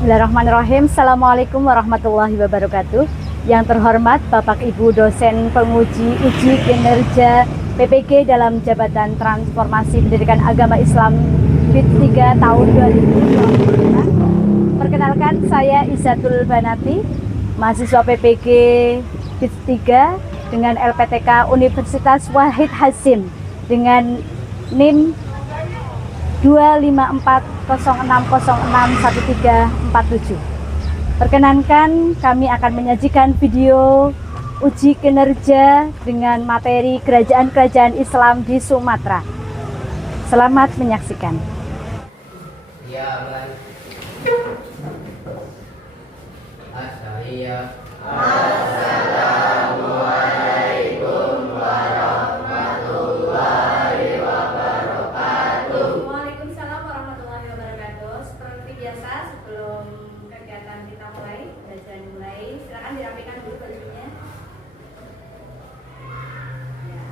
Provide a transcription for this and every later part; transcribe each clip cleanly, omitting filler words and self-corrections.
Bismillahirrahmanirrahim. Assalamualaikum warahmatullahi wabarakatuh. Yang terhormat Bapak Ibu dosen penguji uji kinerja PPG dalam Jabatan Transformasi Pendidikan Agama Islam BIT 3 tahun 2025. Perkenalkan, saya Izzatul Banati, mahasiswa PPG BIT 3 dengan LPTK Universitas Wahid Hasim dengan NIM 25406061347. Perkenankan, kami akan menyajikan video uji kinerja dengan materi kerajaan-kerajaan Islam di Sumatera. Selamat menyaksikan. Ya, Assalamualaikum warahmatullahi wabarakatuh. Waalaikumsalam warahmatullahi wabarakatuh. Seperti biasa, sebelum kegiatan kita mulai, belajar dimulai, silakan dirapikan dulu bajunya. Ya.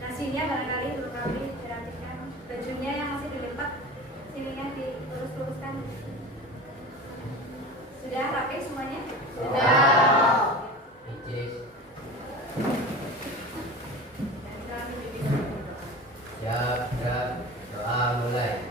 Nasinya barangkali dulu kali dirapikan. Bajunya yang masih dilipat, sininya dilurus-luruskan. Sudah rapi semuanya? Sudah. Siap, doa mulai.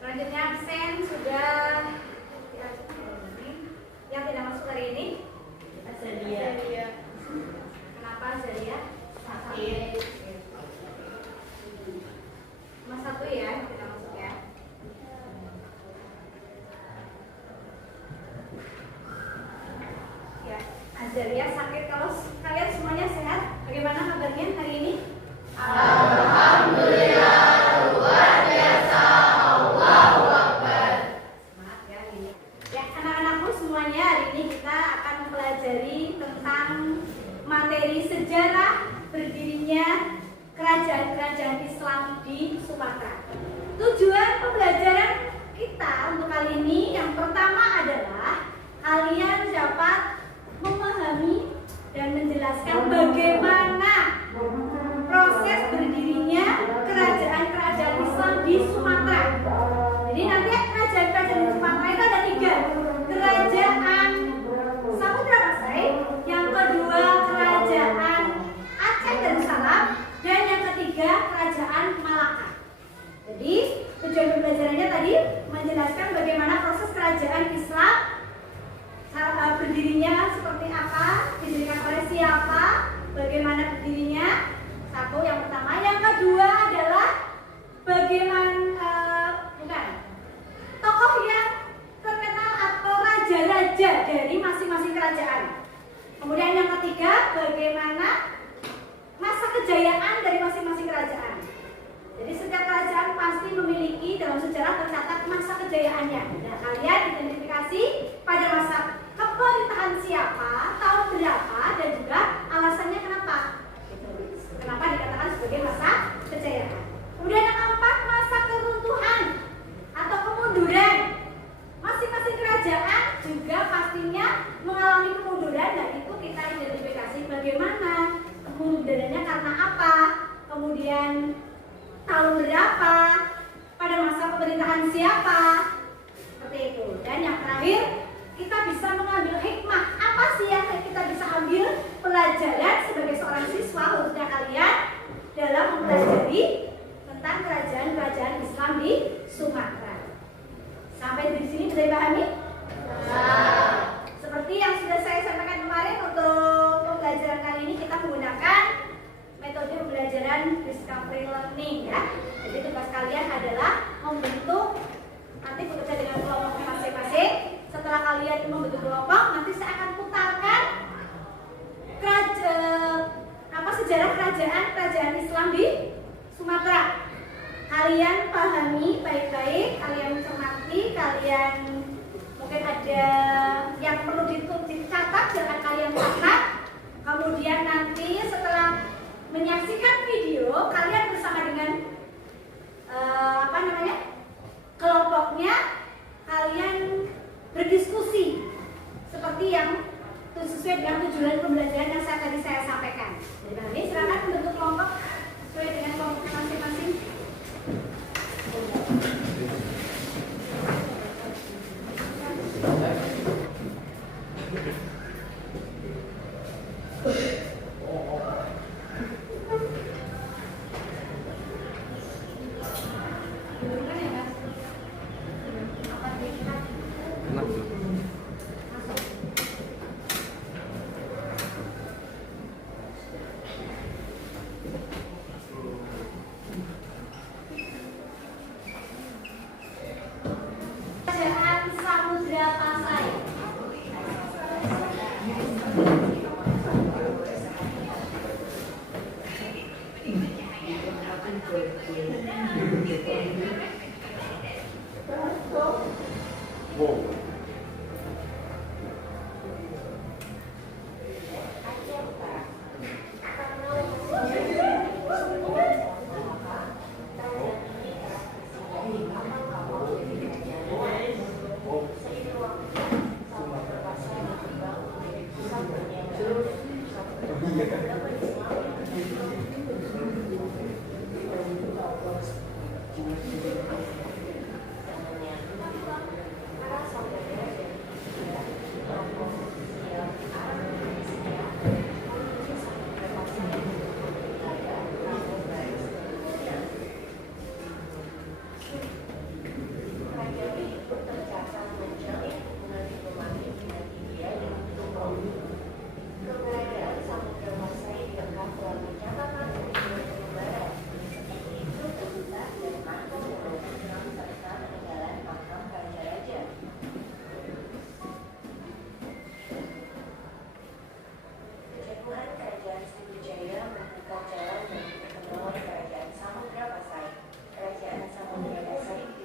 Selanjutnya absen sudah. Yang tidak masuk hari ini Azalia. Kenapa Azalia? Sakit. Cuma satu ya, tidak masuk ya. Ya, Azalia sakit. Kalau kalian semuanya sehat, bagaimana kabarnya hari ini? Semangat ya hari ini. Ya, anak-anakku semuanya, hari ini kita akan mempelajari tentang materi sejarah berdirinya kerajaan-kerajaan Islam di Sumatera. Tujuan pembelajaran kita untuk kali ini yang pertama adalah kalian dapat memahami dan menjelaskan bagaimana proses berdirinya kerajaan-kerajaan Islam di Sumatera. Jadi nanti kerajaan-kerajaan di Sumatera itu ada 3. Kerajaan Samudra Pasai, yang kedua kerajaan Aceh Darussalam, dan yang ketiga kerajaan Malaka. Jadi tujuan pembelajarannya tadi menjelaskan bagaimana proses kerajaan Islam, cara berdirinya seperti apa, didirikan oleh siapa, bagaimana berdirinya. Satu yang pertama. Yang kedua adalah bagaimana tokoh yang terkenal atau raja-raja dari masing-masing kerajaan. Kemudian yang ketiga, bagaimana masa kejayaan dari masing-masing kerajaan. Jadi setiap kerajaan pasti memiliki dalam sejarah tercatat masa kejayaannya. Nah, kalian identifikasi pada masa pemerintahan siapa, tahun berapa, dan juga alasannya kenapa. Kenapa dikatakan sebagai masa kejayaan. Kemudian yang keempat, masa keruntuhan atau kemunduran. Masing-masing kerajaan juga pastinya mengalami kemunduran, dan itu kita identifikasi bagaimana kemundurannya, karena apa, kemudian tahun berapa, pada masa pemerintahan siapa, seperti itu. Dan yang terakhir, kita bisa mengambil hikmah. Apa sih yang kita bisa ambil pelajaran sebagai seorang siswa, khususnya kalian, dalam mempelajari tentang kerajaan-kerajaan Islam di Sumatera. Sampai di sini bisa dipahami? Seperti yang sudah saya sampaikan kemarin, untuk pembelajaran kali ini kita menggunakan metode pembelajaran discovery learning ya. Jadi tugas kalian adalah membentuk, nanti bekerja dengan kelompok masing-masing. Setelah kalian membentuk kelompok, nanti saya akan putarkan sejarah kerajaan Islam di Sumatera. Kalian pahami baik-baik, kalian cermati, kalian mungkin ada yang perlu dicatat, jangan kalian catat. Kemudian nanti setelah menyaksikan video, kalian bersama dengan kelompoknya, kalian berdiskusi seperti yang sesuai dengan tujuan pembelajaran yang tadi saya sampaikan. Jadi nanti silakan membentuk kelompok sesuai dengan kelompok masing-masing. Kerajaan Samudra Pasai.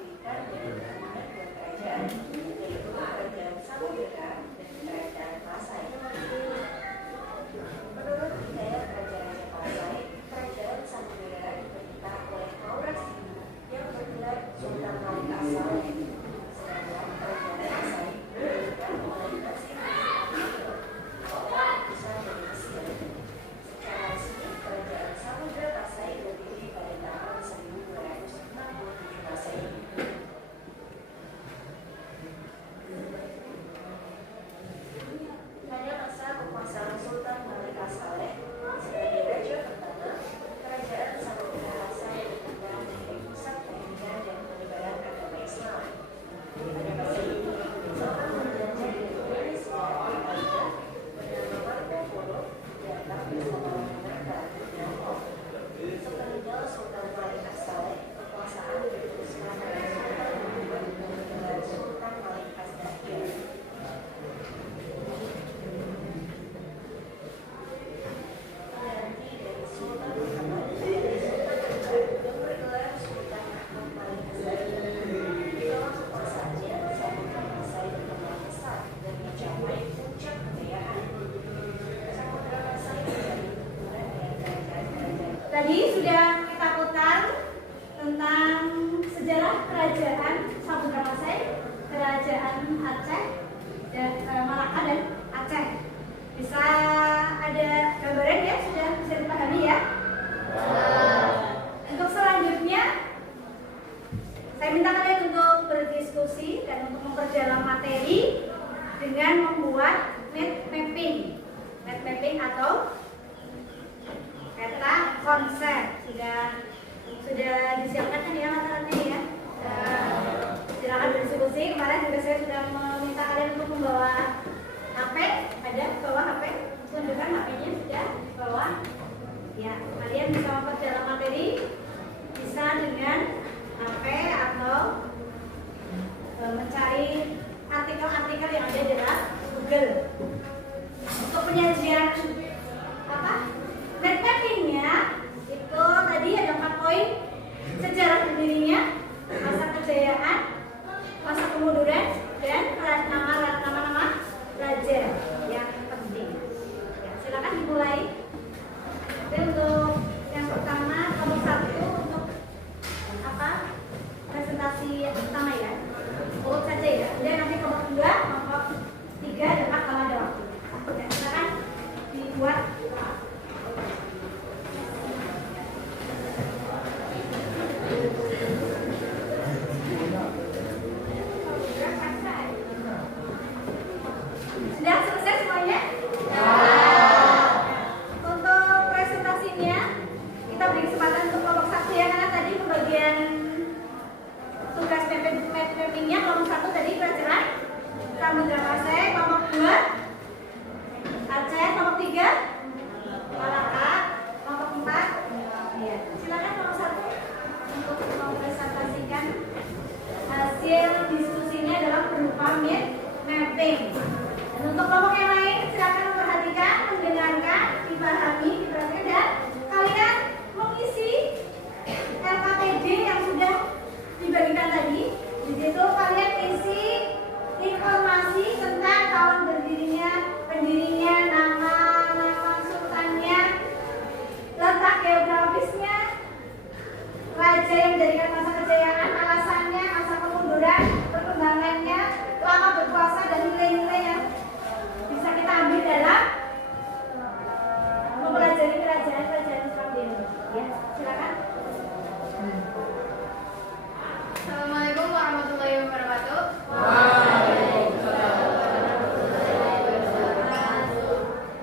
Tadi sudah kita putar tentang sejarah kerajaan Samudra Pasai, kerajaan Aceh, dan Malaka dan Aceh. Bisa ada gambaran ya, sudah bisa dipahami ya? Untuk selanjutnya, saya minta kalian untuk berdiskusi dan untuk memperdalam materi dengan membuat map mapping atau peta konsep. Sudah disiapkan kan ya materialnya ya? Silakan berdiskusi. Kemarin juga saya sudah meminta kalian untuk membawa HP, ada bawa HP, tunjukkan HP-nya sudah bawa. Ya, kalian bisa memperdalam materi bisa dengan HP atau mencari artikel-artikel yang ada di dalam Google. Untuk penyajian mappingnya itu tadi ada 4 poin: sejarah berdirinya, masa kejayaan, masa kemunduran, dan nama raja yang penting. Ya, silakan dimulai. mapping. Dan untuk kelompok yang lain silakan memperhatikan, mendengarkan, dipahami, diperhatikan dan kalian mengisi LKPD yang sudah dibagikan tadi. Di situ kalian isi informasi tentang tahun berdirinya, pendirinya, nama sultannya, letak geografisnya, raja yang mendirikan masa kejayaan, alasannya, masa kemunduran, perkembangannya, lama berkuasa dan nilai-nilai yang bisa kita ambil dalam mempelajari kerajaan-kerajaan Islam di Indonesia. Ya, silakan. Assalamualaikum warahmatullahi wabarakatuh.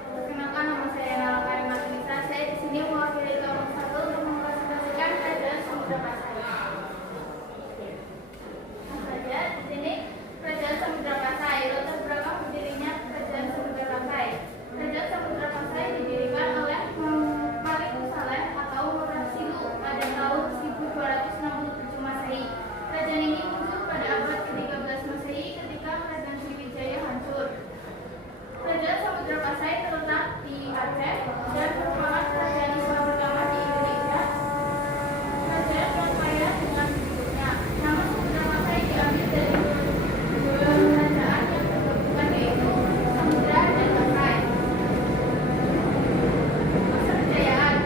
Perkenalkan, nama saya Nala Karimah Nisa. Saya di sini mewakili kelompok 1 untuk mempresentasikan kerajaan Samudra Pasai. Saja di sini kerajaan Samudra Pasai. Latar belakang berdirinya kerajaan Samudra Pasai. Kerajaan Samudra Pasai didirikan oleh Malik Saleh atau Murasilu pada tahun 1267 Masehi. Kerajaan ini muncul pada abad ke-13 Masehi ketika kerajaan Sriwijaya hancur. Kerajaan Samudra Pasai terletak di Aceh dan merupakan kerajaan Islam pertama di Indonesia. Kerajaan yang kaya dengan penduduknya. Nama Samudra Pasai diambil dari dua kerajaan yang bergabungan yaitu Samudra dan Pasai. Masa kejayaan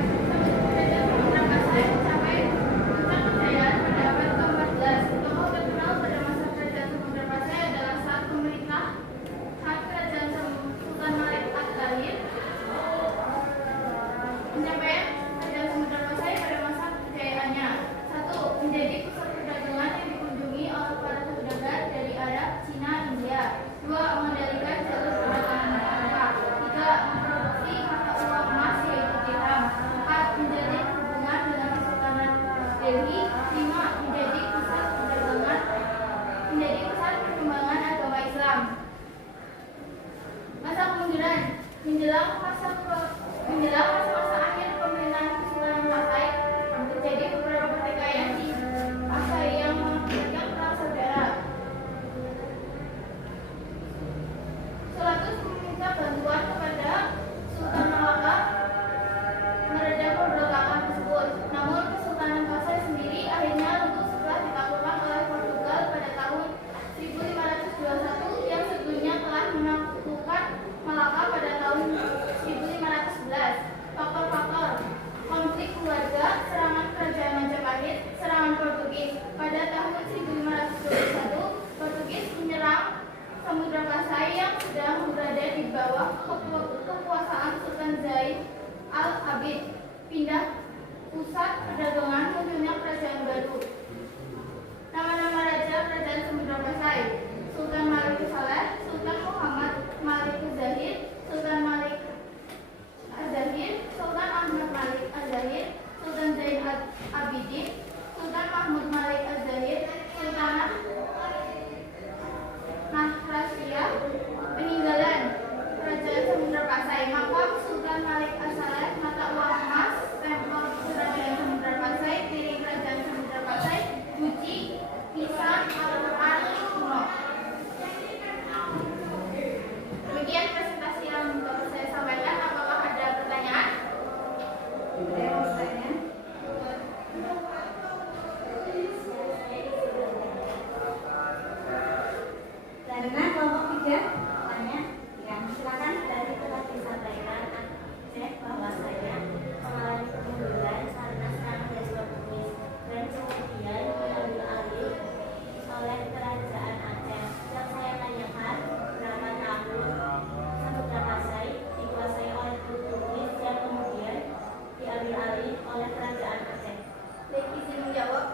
kerajaan Samudra Pasai mencapai puncak kejayaan pada abad ke-14. Tokoh terkenal pada masa kerajaan Samudra Pasai adalah saat kerajaan Sultan Malik Az-Zahir. Pencapaian kerajaan Samudra Pasai pada masa kejayaannya: 1. Menjadi pusat perdagangan yang dikunjungi oleh para saudagar dari Arab, Cina, India. 2. Mengendalikan jalur perdagangan mereka. 3. Memproduksi mata uang emas yaitu dirham. 4. Menjalin hubungan dengan Kesultanan Delhi. 5. Menjadi pusat perkembangan agama Islam. Masa kemunduran menjelang masa-masa akhir pemerintahan Kesultanan Pasai terjadi beberapa pertikaian di Pasai yang mengakibatkan perang saudara. Sulatus meminta bantuan kepada Sultan Malaka meredam pemberontakan tersebut. Namun Kesultanan Pasai sendiri akhirnya runtuh setelah ditaklukkan oleh Portugal pada tahun 1521 yang sebelumnya telah menaklukkan Malaka pada tahun 1511. Faktor-faktor: konflik keluarga, serangan kerajaan Majapahit, serangan Portugis. Pada tahun 1521, Portugis menyerang Samudra Pasai yang sedang berada di bawah kekuasaan Sultan Zaid Al-Abid. Pindah pusat perdagangan, munculnya kerajaan baru. Nama-nama raja kerajaan Samudra Pasai: Sultan Malik Saleh, Sultan Muhammad Malik Az-Zahir, Sultan Malik Az-Zahir, Sultan Ahmad Malik Az-Zahir, Sultan Zain Abidin, Sultan Mahmud Malik Az-Zahir, Sultanah Nahrasia. Peninggalan kerajaan Samudra Pasai: makam Sultan Malik Az-Saleh, mata uang emas, stempel kerajaan Samudra Pasai, piring kerajaan Samudra Pasai, guci, nisan Al-Quran kuno. Demikian presentasi yang saya sampaikan. Apakah ada pertanyaan? Ada yang mau bertanya? Dengan kelompok 3 tanya. Ya, silakan. Tadi telah disampaikan Aceh bahwasanya mengalami kemunduran karena serangan dari Portugis dan kemudian diambil alih oleh kerajaan Aceh. Yang saya tanyakan, berapa tahun Samudra Pasai dikuasai oleh Portugis yang kemudian diambil alih oleh kerajaan Aceh? Baik, izin menjawab.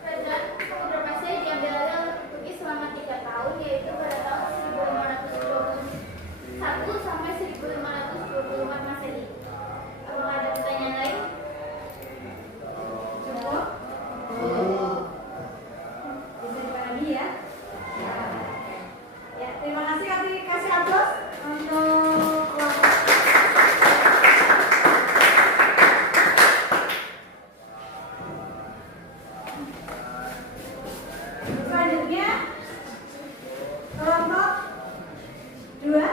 Kerajaan Samudra Pasai diambil alih oleh Portugis selama 3 tahun, yaitu pada tahun 1521 sampai 1524 Masehi. Apakah ada pertanyaan lain? Cukup? Bisa dipahami ya? Ya, terima kasih. Kasih aplaus untuk kelompok. Selanjutnya kelompok Dua.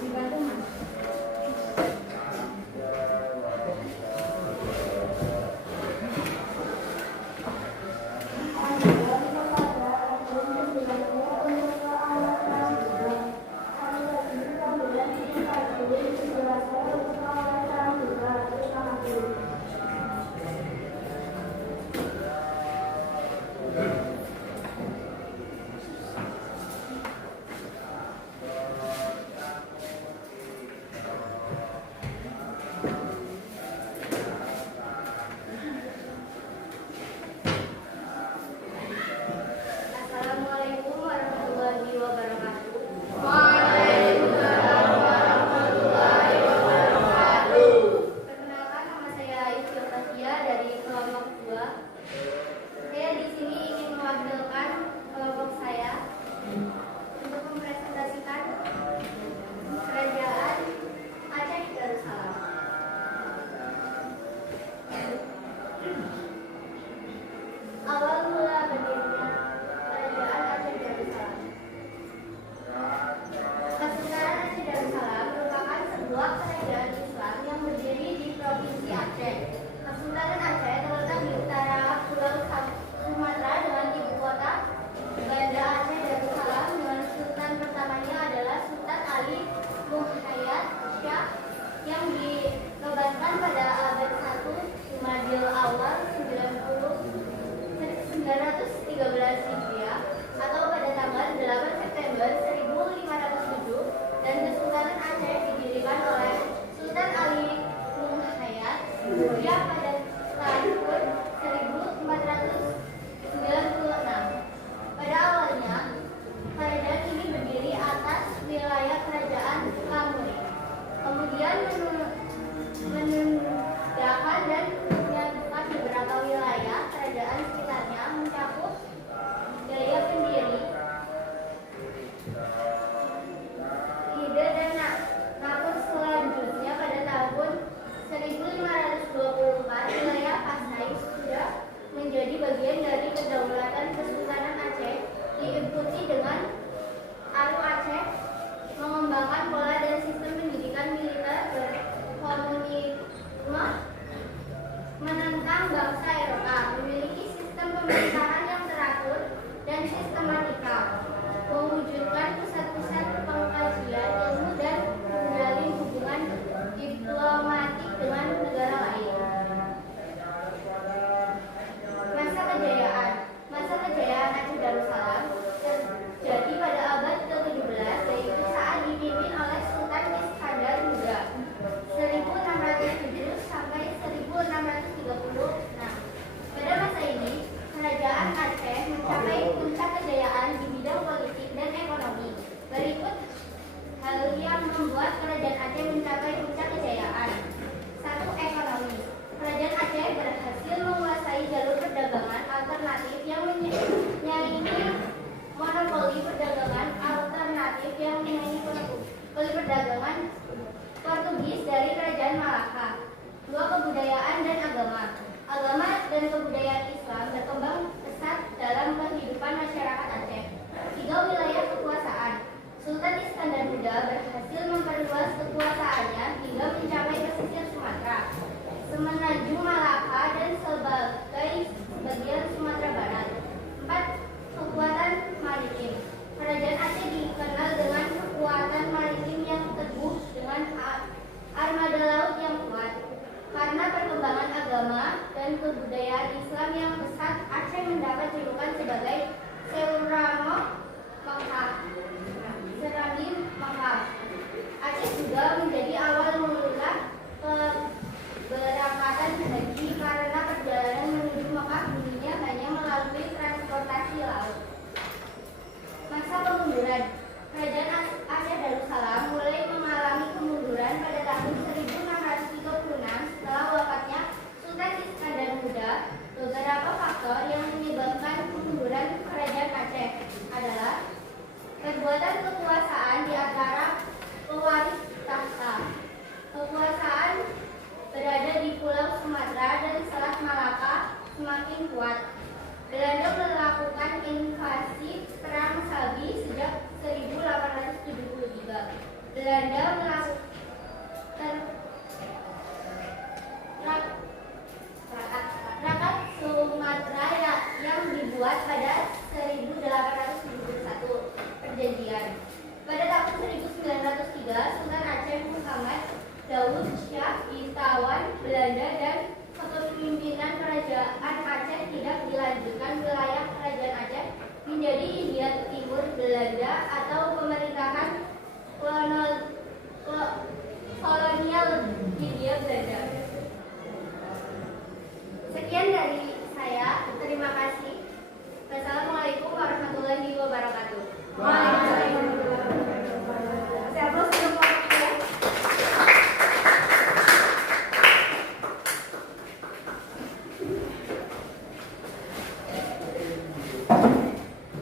Dibantu, Mas. Anjuran kepada untuk dilakukan untuk keamanan Timur Belanda atau pemerintahan kolonial Hindia Belanda. Sekian dari saya. Terima kasih. Wassalamualaikum warahmatullahi wabarakatuh. Waalaikumsalam warahmatullahi wabarakatuh. Saya terus untuk waktunya.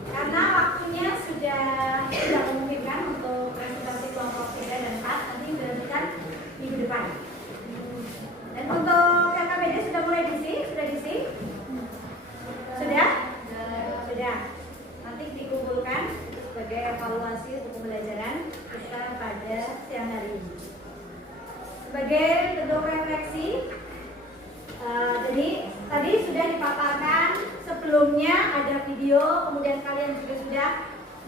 Karena waktunya sudah memungkinkan untuk presentasi kelompok 3 dan 4 nanti dilanjutkan minggu depan. Dan untuk KKBD sudah mulai diisi? Sudah diisi? Sudah? Sudah. Nanti dikumpulkan sebagai evaluasi untuk pembelajaran kita pada siang hari ini. Sebagai bentuk refleksi, jadi tadi sudah dipaparkan sebelumnya ada video, kemudian kalian juga sudah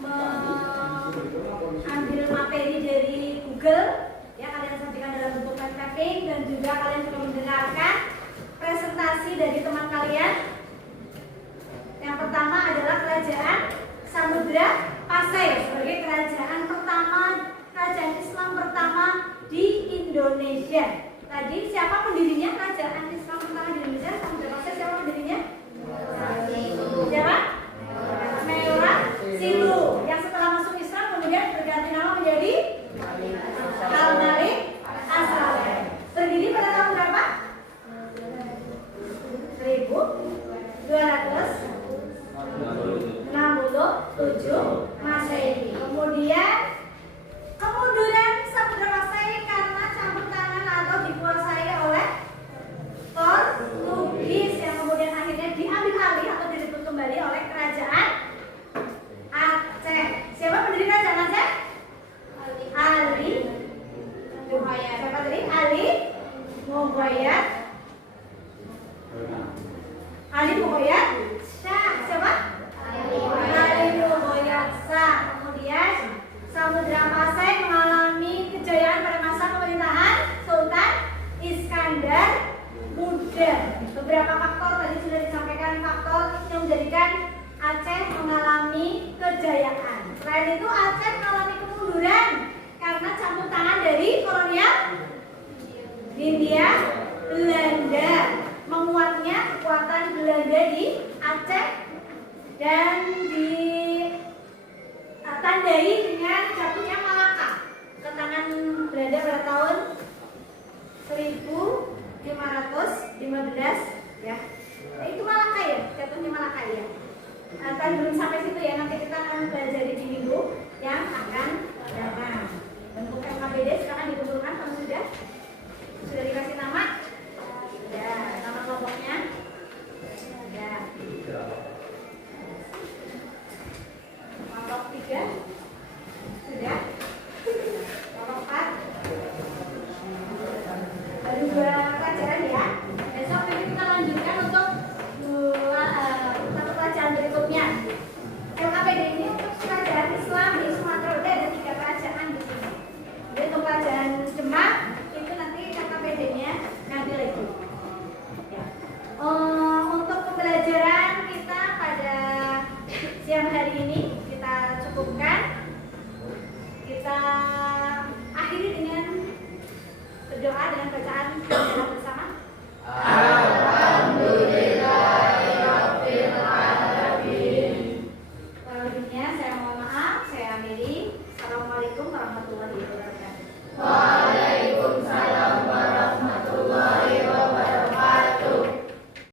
mengambil materi dari Google, ya kalian sajikan dalam bentuk mapping dan juga kalian juga mendengarkan presentasi dari teman kalian. Yang pertama adalah Kerajaan Samudra Pasai sebagai kerajaan Islam pertama di Indonesia. Tadi siapa pendirinya kerajaan Islam pertama di Indonesia? Samudra Pasai siapa pendirinya? Siapa? Meora Silu. Yang setelah masuk Islam kemudian berganti nama menjadi Al-Malik As-Saleh. Berdiri pada tahun berapa? 1267 Masehi. Kemudian kemunduran Samudra Pasai karena campur tangan atau dikuasai oleh Portugis yang kemudian akhirnya diambil alih atau direbut kembali oleh kerajaan Aceh. Siapa pendiri kerajaan Aceh? Ali Muhayyad. Siapa tadi? Ali Muhayyad. Ali Muhayyad Shah. Siapa? Ali Muhayyad Shah. Kemudian Samudra Pasai mengalami kejayaan pada masa pemerintahan Sultan Iskandar Muda. Beberapa faktor tadi sudah disampaikan, faktor yang menjadikan Aceh mengalami kejayaan. Selain itu Aceh mengalami kemunduran karena campur tangan dari kolonial Hindia Belanda. Menguatnya kekuatan Belanda di Aceh dan ditandai dengan jatuhnya Malaka ke tangan Belanda pada tahun 1515 ya. Itu Malaka ya, jatuhnya Malaka ya. Kan belum sampai situ ya, nanti kita akan belajar di minggu yang akan datang. Bentuk KKBD sekarang dikumpulkan, kamu sudah dikasih nama? Sudah, nama kelompoknya? Sudah. Kelompok 3